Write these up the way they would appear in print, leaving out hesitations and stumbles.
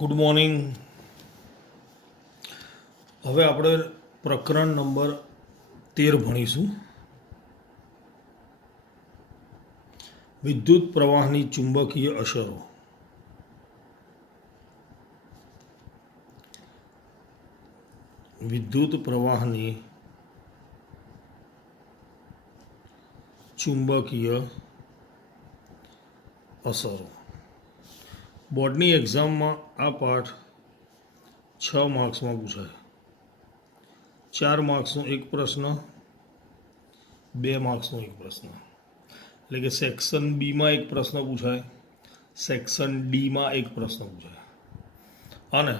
Good morning. હવે આપણે પ્રકરણ નંબર 13 ભણીશું. વિદ્યુત પ્રવાહની ચુંબકીય અસરો. વિદ્યુત પ્રવાહની ચુંબકીય અસરો. બોર્ડની એક્ઝામમાં આ પાઠ 6 માર્ક્સમાં પૂછાય. 4 માર્ક્સનો એક પ્રશ્ન, 2 માર્ક્સનો એક પ્રશ્ન. એટલે કે સેક્શન બીમાં એક પ્રશ્ન પૂછાય, સેક્શન ડીમાં એક પ્રશ્ન પૂછાય. અને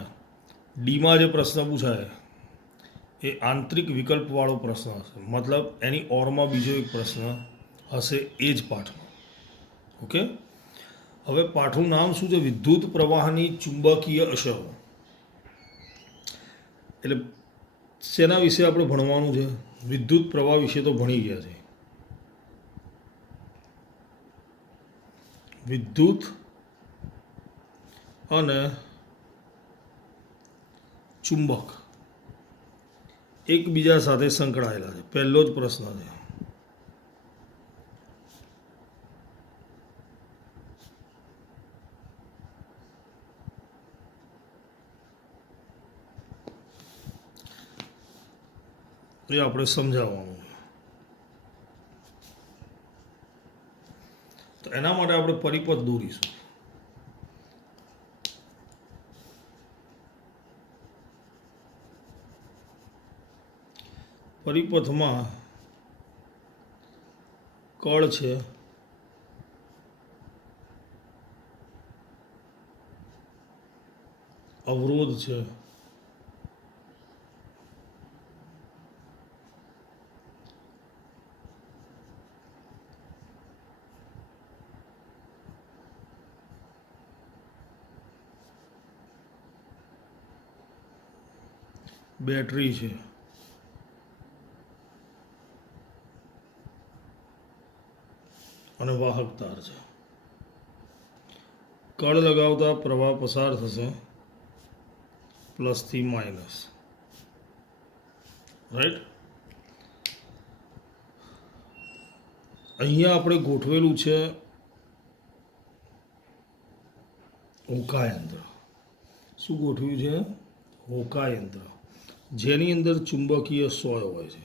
ડીમાં જે પ્રશ્ન પૂછાય એ આંતરિક વિકલ્પવાળો પ્રશ્ન હશે. મતલબ એની ઓરમાં બીજો એક પ્રશ્ન હશે એ જ પાઠમાં. ઓકે. હવે પાઠનું નામ શું છે? વિદ્યુત પ્રવાહની ચુંબકીય અસરો. એટલે શેના વિશે આપણે ભણવાનું છે? વિદ્યુત પ્રવાહ વિશે તો ભણી ગયા છે. વિદ્યુત અને ચુંબક એકબીજા સાથે સંકળાયેલા છે. પહેલો જ પ્રશ્ન છે. એ આપણે સમજાવવાનું છે. તો એના માટે આપણે પરિપથ દોરીશું. પરિપથમાં કળ છે, અવરોધ છે, બેટરી છે, અને વાહક તાર છે. કળ લગાવતા પ્રવાહ પસાર થશે પ્લસથી માઇનસ. રાઈટ. અહીંયા આપણે ગોઠવેલું છે હોકાયંત્ર. શું ગોઠવ્યું છે? હોકાયંત્ર, જેની અંદર ચુંબકીય સોય હોય છે,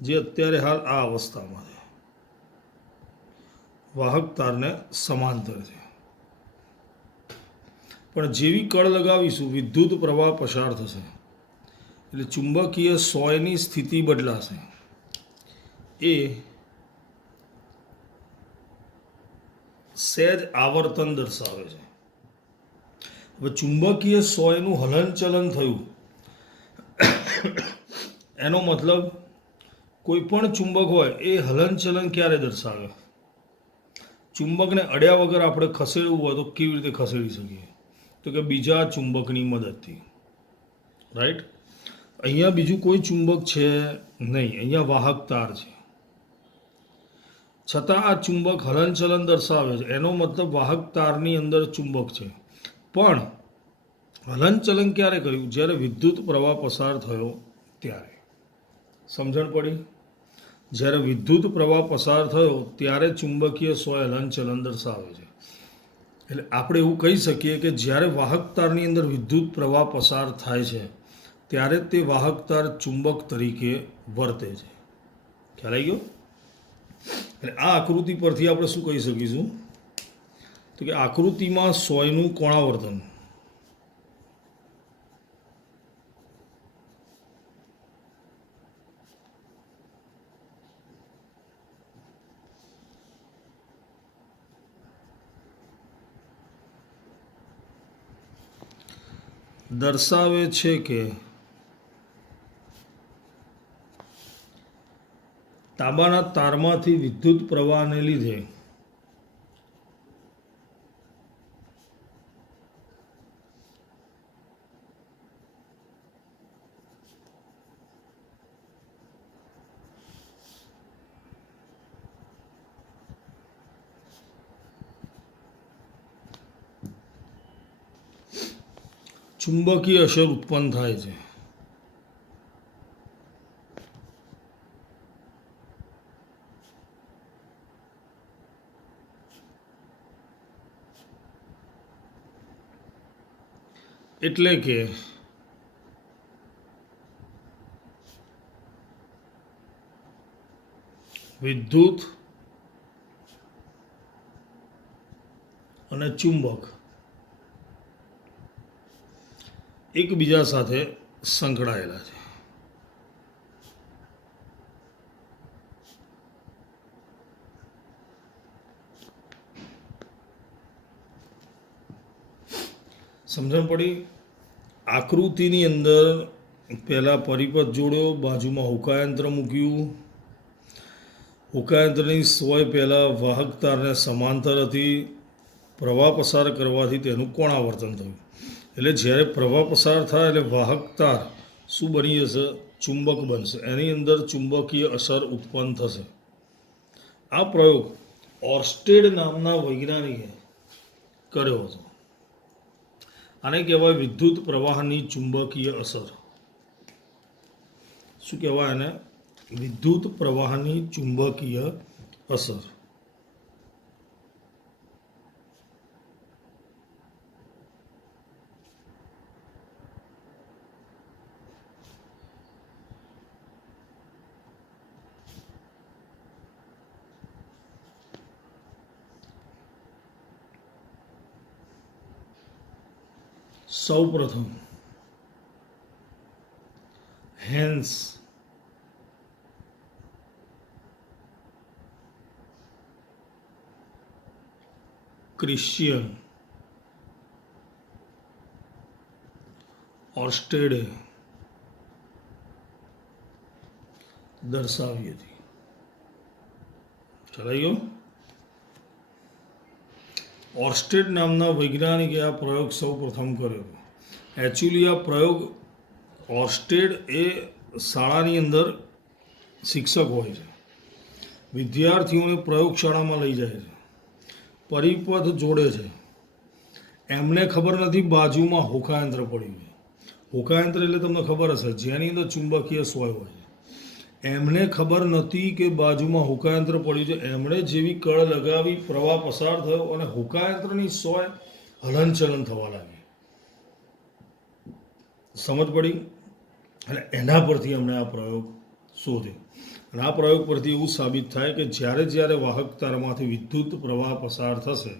જે અત્યારે હાલ આ અવસ્થામાં છે. વાહક તારને સમાંતર છે. પણ જેવી કળ લગાવીશું વિદ્યુત પ્રવાહ પસાર થશે એટલે ચુંબકીય સોયની સ્થિતિ બદલાશે. એ સહેજ આવર્તન દર્શાવે છે. હવે ચુંબકીય સોયનું હલનચલન થયું એનો મતલબ કોઈ પણ ચુંબક હોય એ હલનચલન ક્યારે દર્શાવે? ચુંબકને અડ્યા વગર આપણે ખસેડવું હોય તો કેવી રીતે ખસેડી શકીએ? તો કે બીજા ચુંબકની મદદથી. રાઈટ. અહીંયા બીજું કોઈ ચુંબક છે નહીં, અહીંયા વાહક તાર છે. છતાં આ ચુંબક હલનચલન દર્શાવે છે. એનો મતલબ વાહક તારની અંદર ચુંબક છે. પણ હલનચલન ક્યારે કર્યું? જ્યારે વિદ્યુત પ્રવાહ પસાર થયો ત્યારે. સમજણ પડી? જ્યારે વિદ્યુત પ્રવાહ પસાર થયો ત્યારે ચુંબકીય સોય હલનચલન દર્શાવે છે. એટલે આપણે એવું કહી શકીએ કે જ્યારે વાહક તારની અંદર વિદ્યુત પ્રવાહ પસાર થાય છે ત્યારે તે વાહક તાર ચુંબક તરીકે વર્તે છે. ખ્યાલ આવી ગયો? એટલે આ આકૃતિ પરથી આપણે શું કહી શકીશું? તો કે આકૃતિમાં સોયનું કોણાવર્તન દર્શાવે છે કે તાંબાના તારમાંથી વિદ્યુત પ્રવાહને લીધે ચુંબકીય અસર ઉત્પન્ન થાય છે. એટલે કે વિદ્યુત અને ચુંબક એકબીજા સાથે સંકળાયેલા છે. સમજણ પડી? આકૃતિની અંદર પહેલા પરિપથ જોડ્યો, બાજુમાં હોકાયંત્ર મૂક્યું. હોકાયંત્રની સોય પહેલાં વાહક તારને સમાંતર હતી. પ્રવાહ પસાર કરવાથી તેનું કોણાવર્તન થયું. એટલે જ્યારે પ્રવાહ પસાર થાય એટલે વાહક તાર શું બની જશે? ચુંબક બનશે. એની અંદર ચુંબકીય અસર ઉત્પન્ન થશે. આ પ્રયોગ ઓર્સ્ટેડ નામના વૈજ્ઞાનિકે કર્યો હતો. આને કહેવાય વિદ્યુત પ્રવાહની ચુંબકીય અસર. શું કહેવાય એને? વિદ્યુત પ્રવાહની ચુંબકીય અસર. સૌ પ્રથમ હેન્સ ક્રિશ્ચિયન ઓર્સ્ટેડે દર્શાવી હતી. ચલાઈ ગયો? ઓર્સ્ટેડ નામના વૈજ્ઞાનિકે આ પ્રયોગ સૌ પ્રથમ કર્યો. એકચ્યુઅલી આ પ્રયોગ ઓર્સ્ટેડ એ શાળાની અંદર શિક્ષક હોય છે. વિદ્યાર્થીઓને પ્રયોગશાળામાં લઈ જાય છે. પરિપથ જોડે છે. એમને ખબર નથી બાજુમાં હોકાયંત્ર પડ્યું છે. હોકાયંત્ર એટલે તમને ખબર હશે જેની અંદર ચુંબકીય સોય હોય છે. એમને ખબર નથી કે બાજુમાં હોકાયંત્ર પડ્યું છે. એમણે જેવી કળ લગાવી, પ્રવાહ પસાર થયો અને હોકાયંત્રની સોય હલનચલન થવા લાગી. સમજ પડી? અને એના પરથી અમને આ પ્રયોગ શોધ્યો. અને આ પ્રયોગ પરથી એવું સાબિત થાય કે જ્યારે જ્યારે વાહક તારમાંથી વિદ્યુત પ્રવાહ પસાર થશે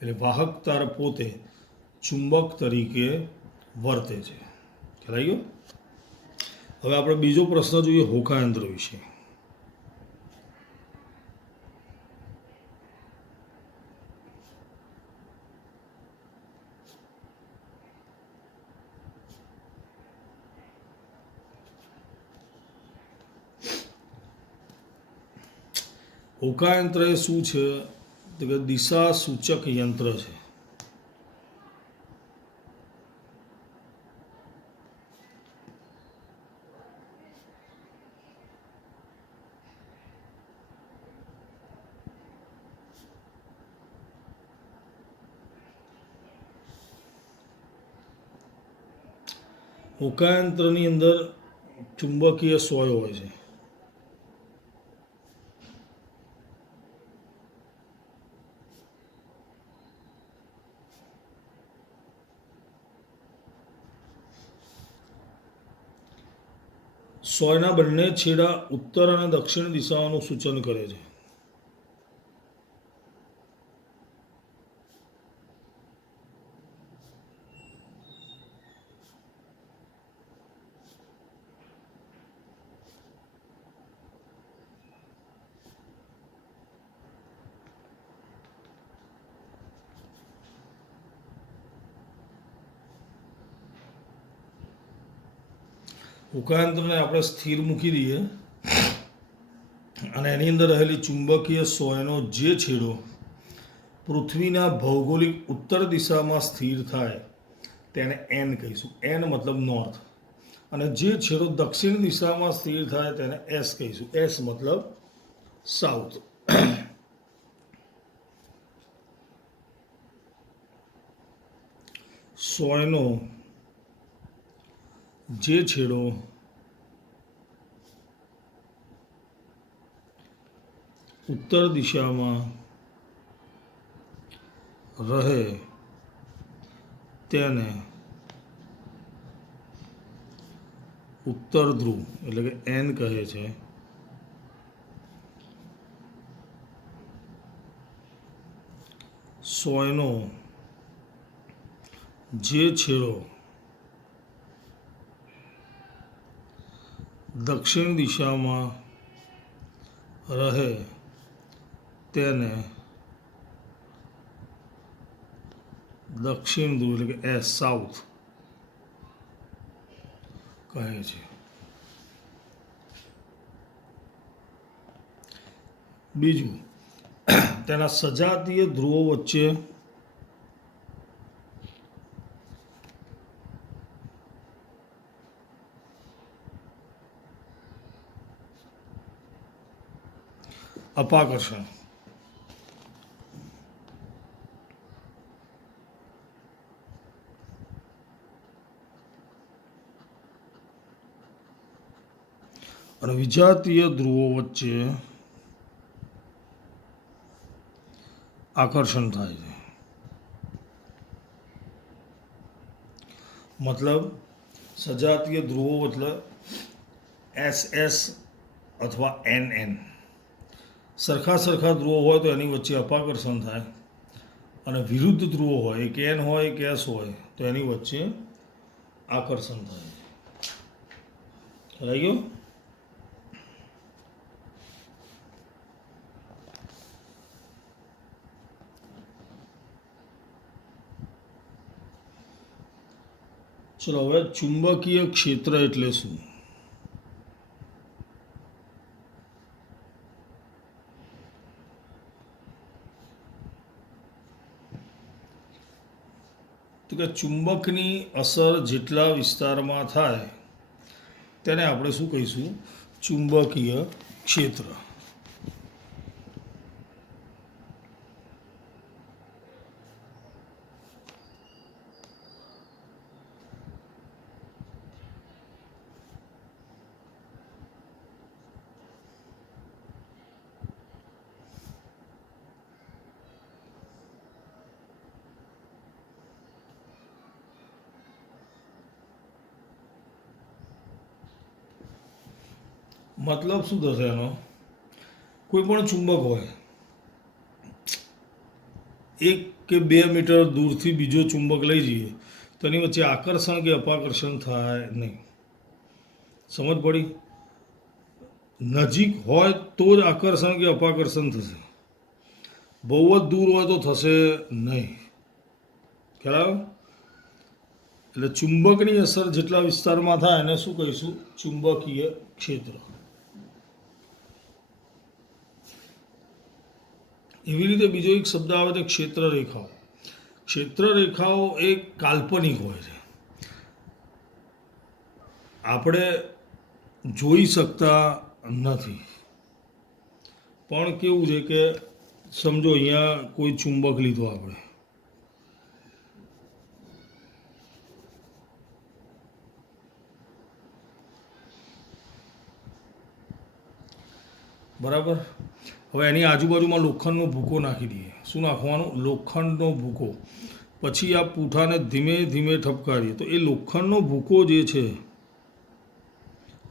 એટલે વાહક તાર પોતે ચુંબક તરીકે વર્તે છે. ખ્યાલ આવી ગયો? હવે આપણે બીજો પ્રશ્ન જોઈએ હોકાયંત્ર વિશે. હોકાયંત્ર એ શું છે? તો કે દિશા સૂચક યંત્ર છે. હોકાયંત્રની અંદર ચુંબકીય સોય હોય છે. સોયના બંને છેડા ઉત્તર અને દક્ષિણ દિશાઓનું સૂચન કરે છે. હોકાયંત્રને આપણે સ્થિર મૂકી દઈએ અને એની અંદર રહેલી ચુંબકીય સોયનો જે છેડો પૃથ્વીના ભૌગોલિક ઉત્તર દિશામાં સ્થિર થાય તેને એન કહીશું. એન મતલબ નોર્થ. અને જે છેડો દક્ષિણ દિશામાં સ્થિર થાય તેને એસ કહીશું. એસ મતલબ સાઉથ. સોયનો જે છેડો ઉત્તર દિશામાં રહે તેને ઉત્તર ધ્રુવ એટલે કે એન કહે છે. સોયનો જે છેડો દક્ષિણ દિશામાં રહે તેને દક્ષિણ ધ્રુવ એટલે કે એસ સાઉથ કહે છે. બીજું, તેના સજાતીય ધ્રુવો વચ્ચે અપાકર્ષણ. અને વિજાતીય ધ્રુવો વચ્ચે આકર્ષણ થાય છે. મતલબ સજાતીય ધ્રુવો મતલબ SS અથવા NN સરખા ધ્રુવો હોય તો એની વચ્ચે અપાકર્ષણ થાય, અને વિરુદ્ધ ધ્રુવો હોય, એક N હોય એક S હોય તો એની વચ્ચે આકર્ષણ થાય. થઈ ગયું? ચલો હવે ચુંબકીય ક્ષેત્ર એટલે શું? તો કે ચુંબકની અસર જેટલા વિસ્તારમાં થાય તેને આપણે શું કહીશું? ચુંબકીય ક્ષેત્ર. મતલબ શું થશે એનો? કોઈ પણ ચુંબક હોય, 1 કે 2 મીટર દૂરથી બીજો ચુંબક લઈ જઈએ તો એની વચ્ચે આકર્ષણ કે અપાકર્ષણ થાય નહીં. સમજ પડી? નજીક હોય તો જ આકર્ષણ કે અપાકર્ષણ થશે, બહુ જ દૂર હોય તો થશે નહીં. ખ્યાલ આવ્યો? એટલે ચુંબકની અસર જેટલા વિસ્તારમાં થાય એને શું કહીશું? ચુંબકીય ક્ષેત્ર. એવી રીતે બીજો એક શબ્દ આવે છે ક્ષેત્ર રેખાઓ. ક્ષેત્ર રેખાઓ એક કાલ્પનિક હોય છે, આપણે જોઈ શકતા નથી. પણ કેવું છે કે સમજો અહીંયા કોઈ ચુંબક લીધો આપણે, બરાબર. હવે એની આજુબાજુમાં લોખંડનો ભૂકો નાખી દઈએ. શું નાખવાનું? લોખંડનો ભૂકો. પછી આ પૂંઠાને ધીમે ધીમે ઠપકારીએ તો એ લોખંડનો ભૂકો જે છે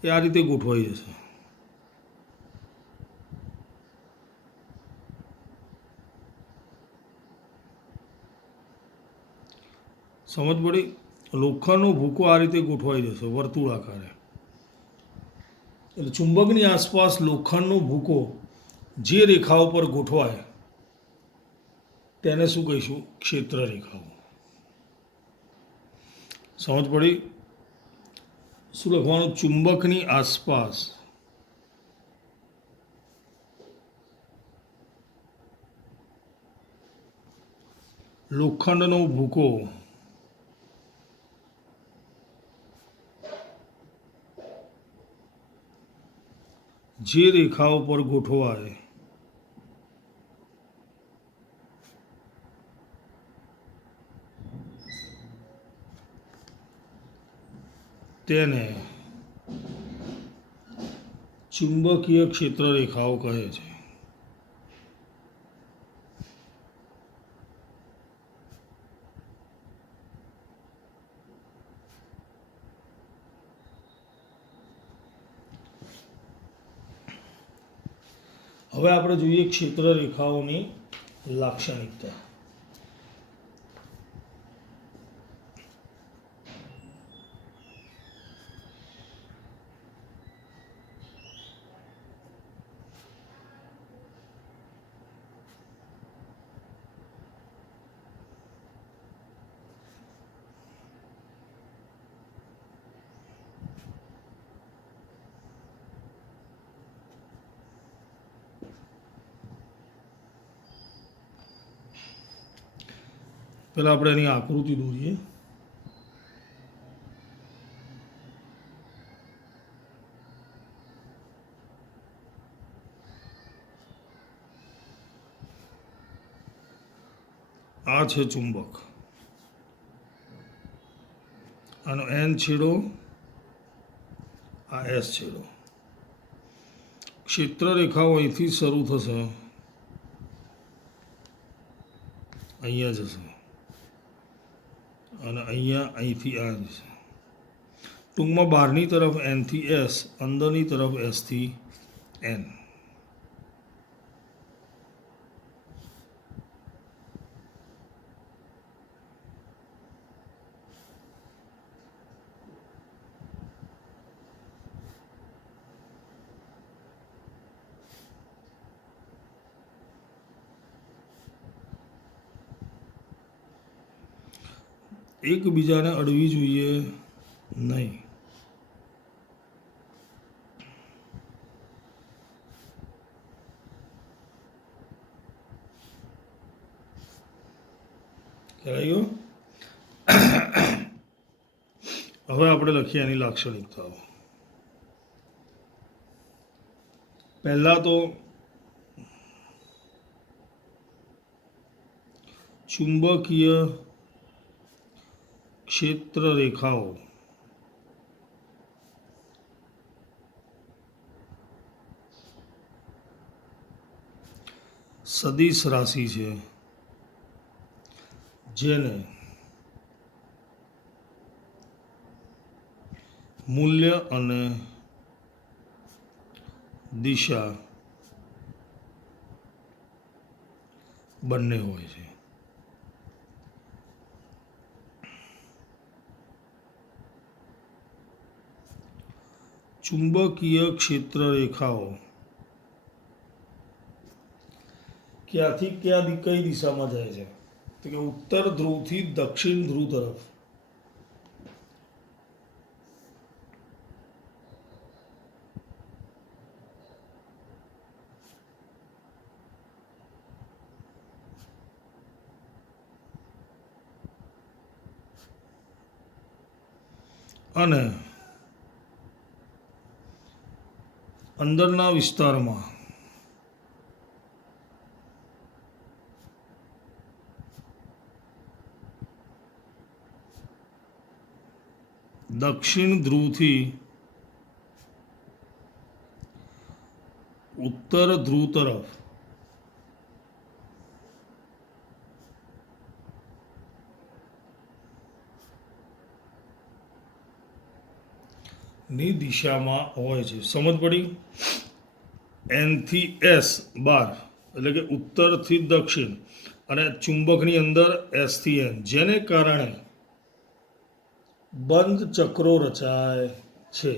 એ આ રીતે ગોઠવાઈ જશે. સમજ પડી? લોખંડનો ભૂકો આ રીતે ગોઠવાઈ જશે વર્તુળ આકારે. એટલે ચુંબકની આસપાસ લોખંડનો ભૂકો જે રેખાઓ પર ગોઠવાય તેને શું કહીશું? ક્ષેત્ર રેખાઓ. સમજ પડી? શું લખવાનું? ચુંબકની આસપાસ લોખંડનો ભૂકો જે રેખાઓ પર ગોઠવાય તેને ચુંબકીય ક્ષેત્ર રેખાઓ કહે છે. હવે આપણે જોઈએ ક્ષેત્ર રેખાઓની લાક્ષણિકતા. પહેલા આપણે એની આકૃતિ દોરીએ. આ છે ચુંબક, આનો એન છેડો, આ એસ છેડો. ક્ષેત્ર રેખાઓ અહીંથી શરૂ થશે, અહીંયા જશે અને અહીંયા અહીંથી આ જશે. ટૂંકમાં બહારની તરફ એનથી એસ, અંદરની તરફ એસથી એન. એકબીજાને અડવી જોઈએ નહીં. ખ્યાલ આવ્યો? હવે આપણે લખીએ એની લાક્ષણિકતાઓ. પહેલા તો ચુંબકીય ક્ષેત્ર રેખાઓ સદિશ રાશિ છે, જેને મૂલ્ય અને દિશા બંને હોય છે. ચુંબકીય ક્ષેત્ર રેખાઓ ક્યાંથી કઈ દિશામાં જાય છે? તો કે ઉત્તર ધ્રુવથી દક્ષિણ ધ્રુવ તરફ. અને અંદરના વિસ્તારમાં દક્ષિણ ધ્રુવથી ઉત્તર ધ્રુવ તરફ ની દિશામાં હોય છે. સમજ પડી? એનથી એસ બાર એટલે કે ઉત્તરથી દક્ષિણ, અને ચુંબકની અંદર એસથી એન, જેને કારણે બંધ ચક્રો રચાય છે.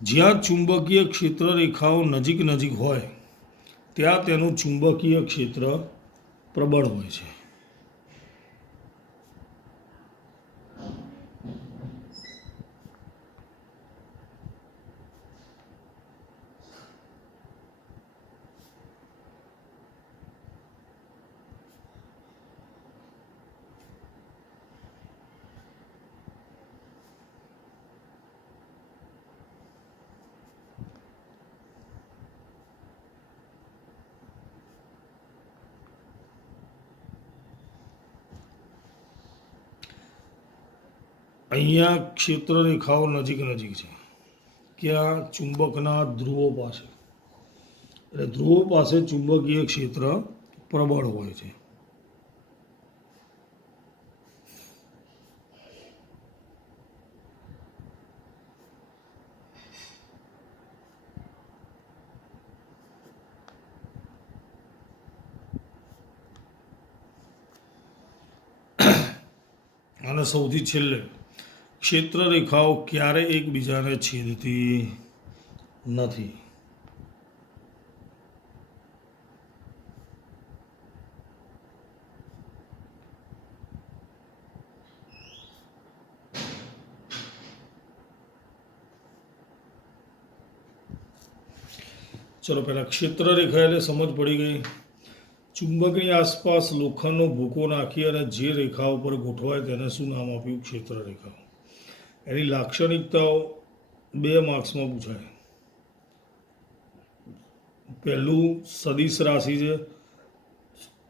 જ્યાં ચુંબકીય ક્ષેત્ર રેખાઓ નજીક નજીક હોય ત્યાં તેનું ચુંબકીય ક્ષેત્ર પ્રબળ હોય છે. અહીંયા ક્ષેત્ર રેખાઓ નજીક નજીક છે, ક્યાં? ચુંબકના ધ્રુવો પાસે. એટલે ધ્રુવો પાસે ચુંબકીય ક્ષેત્ર પ્રબળ હોય છે. અને સૌથી છેલ્લે, ક્ષેત્ર રેખાઓ ક્યારે એકબીજાને છેદતી નથી. ચલો પહેલાં ક્ષેત્ર રેખા એટલે સમજ પડી ગઈ. ચુંબકની આસપાસ લોખંડનો ભૂકો નાખી અને જે રેખા ઉપર ગોઠવાય તેને શું નામ આપ્યું? ક્ષેત્ર રેખા. એની લાક્ષણિકતાઓ 2 માર્ક્સમાં પૂછાય. પહેલું સદિશ રાશિ છે,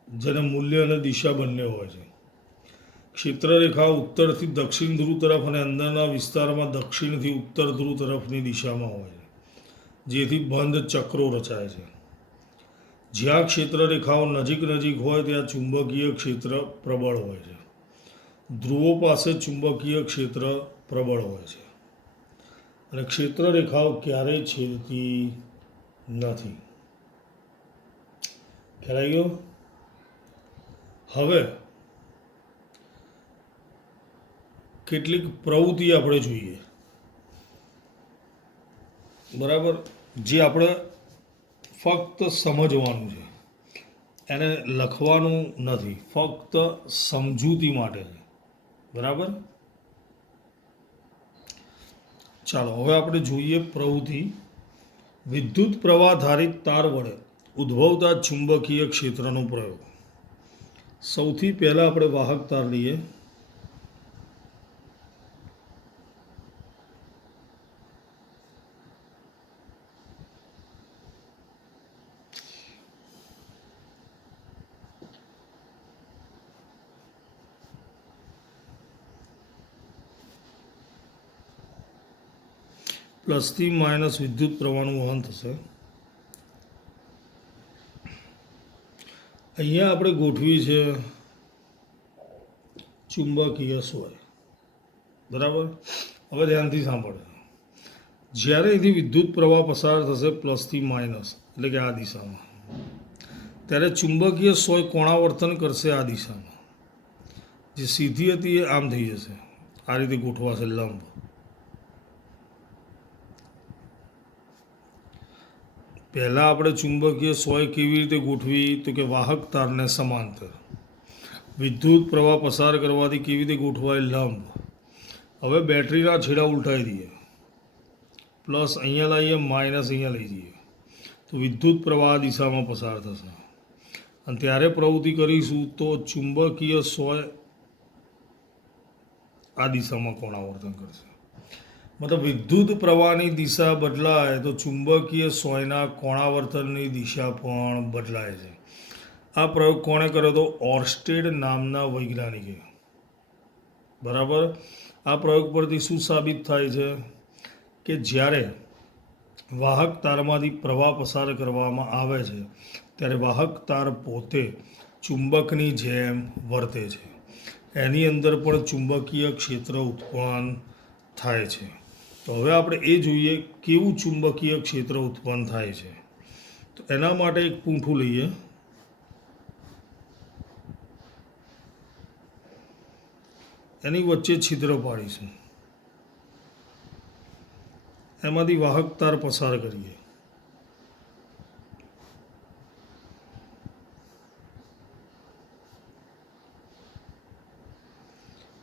જેને મૂલ્ય અને દિશા બંને હોય છે. ક્ષેત્ર રેખા ઉત્તરથી દક્ષિણ ધ્રુવ તરફ અને અંદરના વિસ્તારમાં દક્ષિણથી ઉત્તર ધ્રુવ તરફની દિશામાં હોય છે, જેથી બંધ ચક્રો રચાય છે. જ્યાં ક્ષેત્ર રેખાઓ નજીક નજીક હોય ત્યાં ચુંબકીય ક્ષેત્ર પ્રબળ હોય છે. ધ્રુવો પાસે ચુંબકીય ક્ષેત્ર પ્રબળ હોય છે અને ક્ષેત્ર રેખાઓ ક્યારેય છેદતી નથી. ખ્યાલ આવી ગયો? હવે કેટલીક પ્રવૃત્તિ આપણે જોઈએ, બરાબર? જે આપણે ફક્ત સમજવાનું છે, એને લખવાનું નથી, ફક્ત સમજૂતી માટે છે, બરાબર? ચાલો હવે આપણે જોઈએ પ્રવૃત્તિ. વિદ્યુત પ્રવાહ ધારિત તાર વડે ઉદ્ભવતા ચુંબકીય ક્ષેત્રનો પ્રયોગ. સૌથી પહેલાં આપણે વાહક તાર લઈએ. પ્લસથી માઇનસ વિદ્યુત પ્રવાહનું વહન થશે. અહીંયા આપણે ગોઠવી છે ચુંબકીય સોય, બરાબર? હવે ધ્યાનથી સાંભળો. જ્યારે અહીંથી વિદ્યુત પ્રવાહ પસાર થશે પ્લસથી માઇનસ એટલે કે આ દિશામાં, ત્યારે ચુંબકીય સોય કોણાવર્તન કરશે આ દિશામાં. જે સીધી હતી એ આમ થઈ જશે, આ રીતે ગોઠવાશે લંબ. પહેલાં આપણે ચુંબકીય સોય કેવી રીતે ગોઠવી? તો કે વાહક તારને સમાંતર. વિદ્યુત પ્રવાહ પસાર કરવાથી કેવી રીતે ગોઠવાય? લંબ. હવે બેટરીના છેડા ઉલટાવી દઈએ, પ્લસ અહીંયા લાવીએ, માઇનસ અહીંયા લઈ જઈએ, તો વિદ્યુત પ્રવાહ દિશામાં પસાર થશે. અને ત્યારે પ્રવૃત્તિ કરીશું તો ચુંબકીય સોય આ દિશામાં કોણાવર્તન કરશે. મતલબ વિદ્યુત પ્રવાહની દિશા બદલાય તો ચુંબકીય સોયના કોણાવર્તનની દિશા પણ બદલાય છે. આ પ્રયોગ કોણે કર્યો? તો ઓર્સ્ટેડ નામના વૈજ્ઞાનિકે, બરાબર? આ પ્રયોગ પરથી શું સાબિત થાય છે? કે જ્યારે વાહક તારમાંથી પ્રવાહ પસાર કરવામાં આવે છે ત્યારે વાહક તાર પોતે ચુંબકની જેમ વર્તે છે. એની અંદર પણ ચુંબકીય ક્ષેત્ર ઉત્પન્ન થાય છે. તો હવે આપણે એ જોઈએ કેવું ચુંબકીય ક્ષેત્ર ઉત્પન્ન થાય છે. તો એના માટે એક પૂંઠું લઈએ. એની વચ્ચે છિદ્ર પાડીશું, એમાંથી વાહક તાર પસાર કરીએ.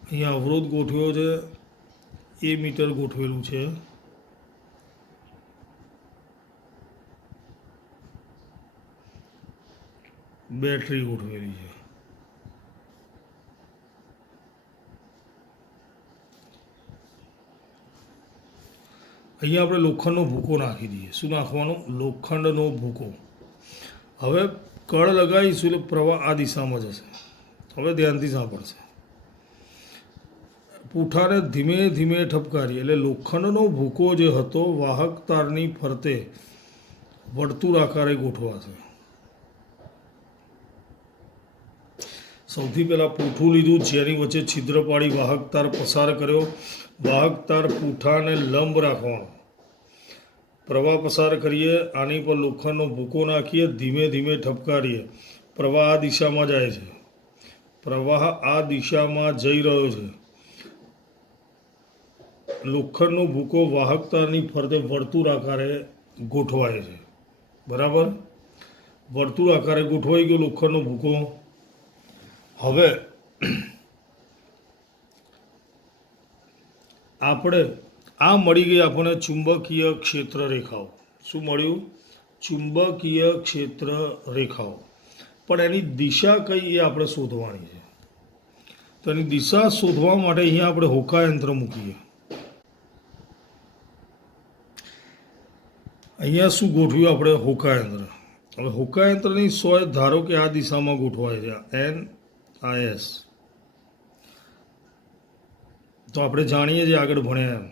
અહીંયા અવરોધ ગોઠવ્યો છે, એ મીટર ગોઠવેલું છે. બેટરી ગોઠવેલી છે. અહીંયા આપણે લોખંડનો ભૂકો નાખી દઈએ. શું નાખવાનો? લોખંડનો ભૂકો. હવે કળ લગાવીશું એટલે પ્રવાહ આ દિશામાં જશે. હવે ધ્યાનથી સાંભળશે. પૂંઠાને ધીમે ધીમે ઠપકારી, એટલે લોખંડનો ભૂકો જે હતો વાહક તારની ફરતે વર્તુળ આકારે ગોઠવાશે. સૌથી પહેલાં પૂંઠું લીધું, જેની વચ્ચે છિદ્ર પાડી વાહક તાર પસાર કર્યો. વાહક તાર પૂંઠાને લંબ રાખવાનો, પ્રવાહ પસાર કરીએ, આની પર લોખંડનો ભૂકો નાખીએ, ધીમે ધીમે ઠપકારીએ. પ્રવાહ આ દિશામાં જાય છે, પ્રવાહ આ દિશામાં જઈ રહ્યો છે. લોખંડનો ભૂકો વાહક તારની ફરતે વર્તુળ આકારે ગોઠવાય છે. બરાબર, વર્તુળ આકારે ગોઠવાઈ ગયો લોખંડનો ભૂકો. હવે આપણે આ મળી ગઈ આપણને ચુંબકીય ક્ષેત્ર રેખાઓ. શું મળ્યું? ચુંબકીય ક્ષેત્ર રેખાઓ. પણ એની દિશા કઈ એ આપણે શોધવાની છે. તો એની દિશા શોધવા માટે અહીંયા આપણે હોકાયંત્ર મૂકીએ. અહીંયા શું ગોઠવ્યું આપણે? હોકાયંત્ર. હવે હોકાયંત્રની સોય ધારો કે આ દિશામાં ગોઠવાય છે, NIS. તો આપણે જાણીએ છીએ આગળ ભણ્યા એમ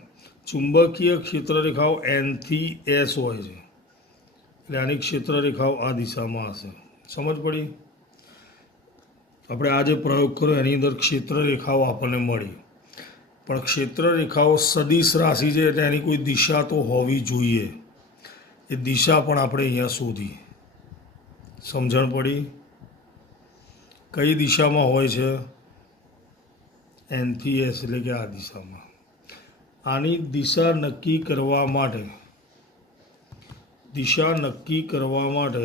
ચુંબકીય ક્ષેત્ર રેખાઓ N થી S હોય છે, એટલે આની ક્ષેત્ર રેખાઓ આ દિશામાં હશે. સમજ પડી? આપણે આ જે પ્રયોગ કર્યો એની અંદર ક્ષેત્ર રેખાઓ આપણને મળી, પણ ક્ષેત્ર રેખાઓ સદિશ રાશિ છે એટલે એની કોઈ દિશા તો હોવી જોઈએ. એ દિશા પણ આપણે અહીંયા શોધી. સમજણ પડી? કઈ દિશામાં હોય છે? N થી S, એટલે કે આ દિશામાં. આની દિશા નક્કી કરવા માટે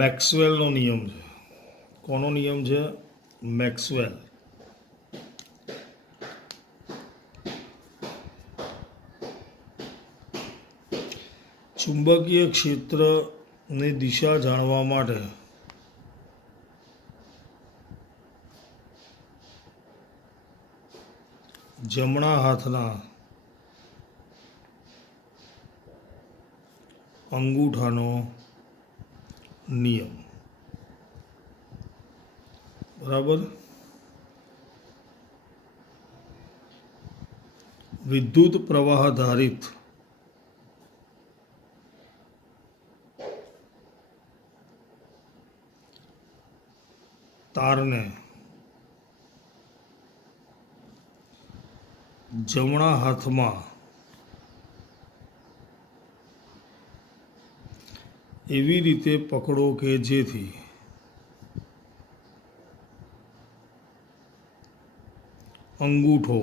મેક્સવેલનો નિયમ છે. કોનો નિયમ છે? મેક્સવેલ. ચુંબકીય ક્ષેત્રની દિશા જાણવા માટે જમણા હાથના અંગૂઠાનો નિયમ. બરાબર. વિદ્યુત પ્રવાહ આધારિત તારને જમણા હાથમાં એવી રીતે પકડો કે જેથી અંગૂઠો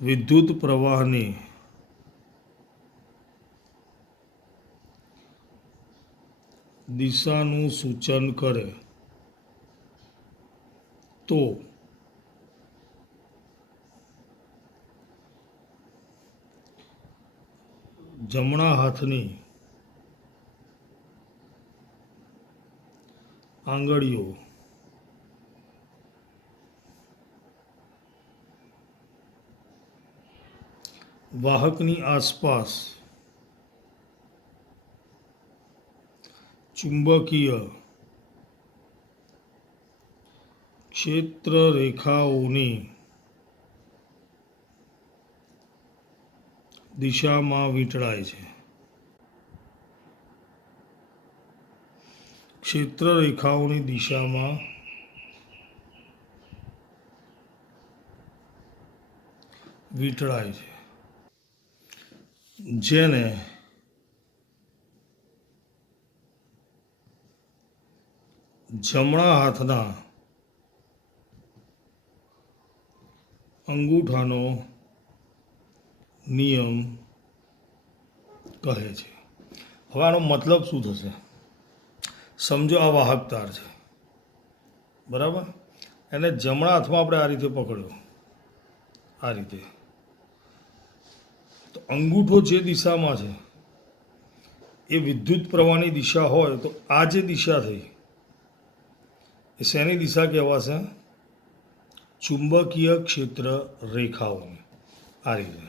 વિદ્યુત પ્રવાહની દિશાનું સૂચન કરે તો જમણા હાથની આંગળીઓ વાહકની આસપાસ ચુંબકીય ક્ષેત્ર રેખાઓની દિશામાં વીંટળાય છે. ક્ષેત્ર રેખાઓની દિશામાં વીંટળાય છે, જેને જમણા હાથના અંગૂઠાનો નિયમ કહે છે. હવે આનો મતલબ શું થશે? સમજો આ વાહક તાર છે, બરાબર. એને જમણા હાથમાં આપણે આ રીતે પકડ્યો, આ રીતે. તો અંગૂઠો જે દિશામાં છે એ વિદ્યુત પ્રવાહની દિશા હોય તો આ જે દિશા થઈ એ શેની દિશા કહેવાશે? ચુંબકીય ક્ષેત્ર રેખાઓની. આ રીતે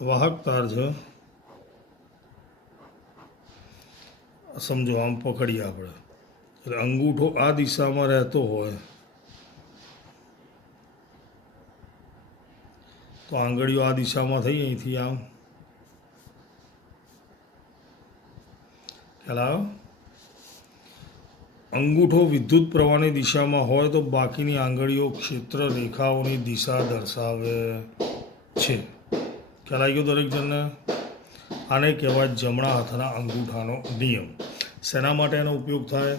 વાહક તાર છે, સમજો આમ પકડીએ આપણે, એટલે અંગૂઠો આ દિશામાં રહેતો હોય તો આંગળીઓ આ દિશામાં થઈ, અહીંથી આમ ખ્યાલ આવ્યો. અંગૂઠો વિદ્યુત પ્રવાહની દિશામાં હોય તો બાકીની આંગળીઓ ક્ષેત્ર રેખાઓની દિશા દર્શાવે છે. ખ્યાલ આવી ગયો દરેક જણને? આને કહેવાય જમણા હાથના અંગૂઠાનો નિયમ. શેના માટે એનો ઉપયોગ થાય?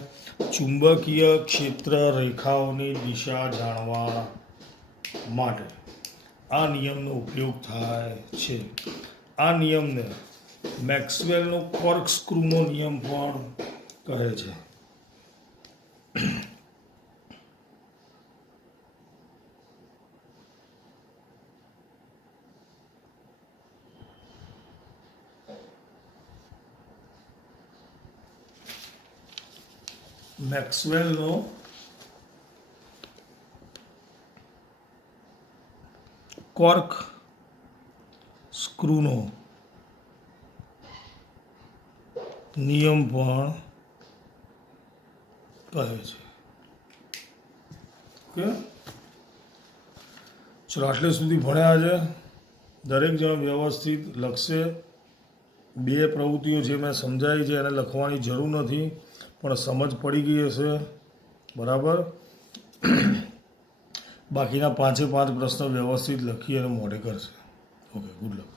ચુંબકીય ક્ષેત્ર રેખાઓની દિશા જાણવા માટે આ નિયમનો ઉપયોગ થાય છે. આ નિયમને મેક્સવેલનો કોર્કસ્ક્રૂનો નિયમ પણ કહે છે. મેક્સવેલનો કોર્ક સ્ક્રૂનો નિયમ પણ કહે છે. ઓકે, ચલો આટલે સુધી ભણ્યા છે. દરેક જણ વ્યવસ્થિત લખશે. બે પ્રવૃત્તિઓ જે મેં સમજાવી છે એને લખવાની જરૂર નથી, પણ સમજ પડી ગઈ હશે. બરાબર. બાકીના 5 પ્રશ્ન વ્યવસ્થિત લખી અને મોઢે કરશે. Okay, good luck.